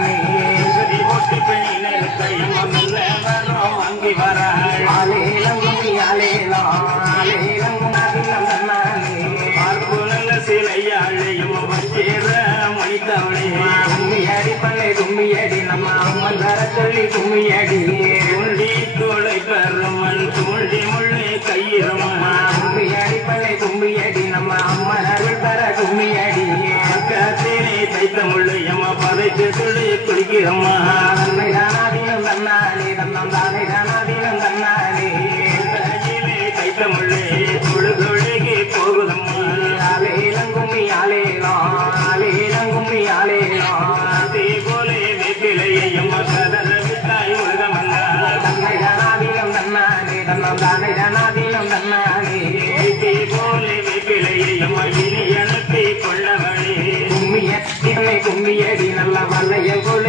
தன்னானே ஓட்டு பெண்ணை நல்ல வரும் வாங்கி வராள் ஆலேலம் கும்மி ஆலேலம் ஆலேலம் கும்மியம் தன்னானே பார்ப்பு நல்ல சிலையாளையும் வச்சேர மொழித்தவளே கும்மியடி பண்ணை கும்மியடி நம்ம அம்மன் வர சொல்லி கும்மியடி துண்டி தோளை பெருமன் தூண்டி முள்ளே கையிறம்மா கும்மியடி பண்ணை கும்மியடி நம்ம அம்மன் அருள் தர கும்மியடி பக்கத்திலே தைத்த முள்ளையம்மா பதைத்து சொல்லி குளிக்கிறம்மா தன்னை தானாதீனம் தன்னானே தன்னம் தானே தானாதீனம் தன்னானே தைத்த முள்ளே தொழு தொழுகி போகுதம்மா ஆலேலம் கும்மி ஆலேலம் ஆலேலம் கும்மி ஆலேலம் அதே போலே வெப்பிலையம்மா கதற விட்டாய் உலகமல்லா தன்னை தானாதீனம் தன்னானே தன்னம் தானே தானாதீனம் தன்னானே இதே போலே வெப்பிலையம்மா இனி எனக்கு கொள்ளவளே கும்மிய திண்ணை கும்மியடி நல்ல வல்லையம் கொள்ளு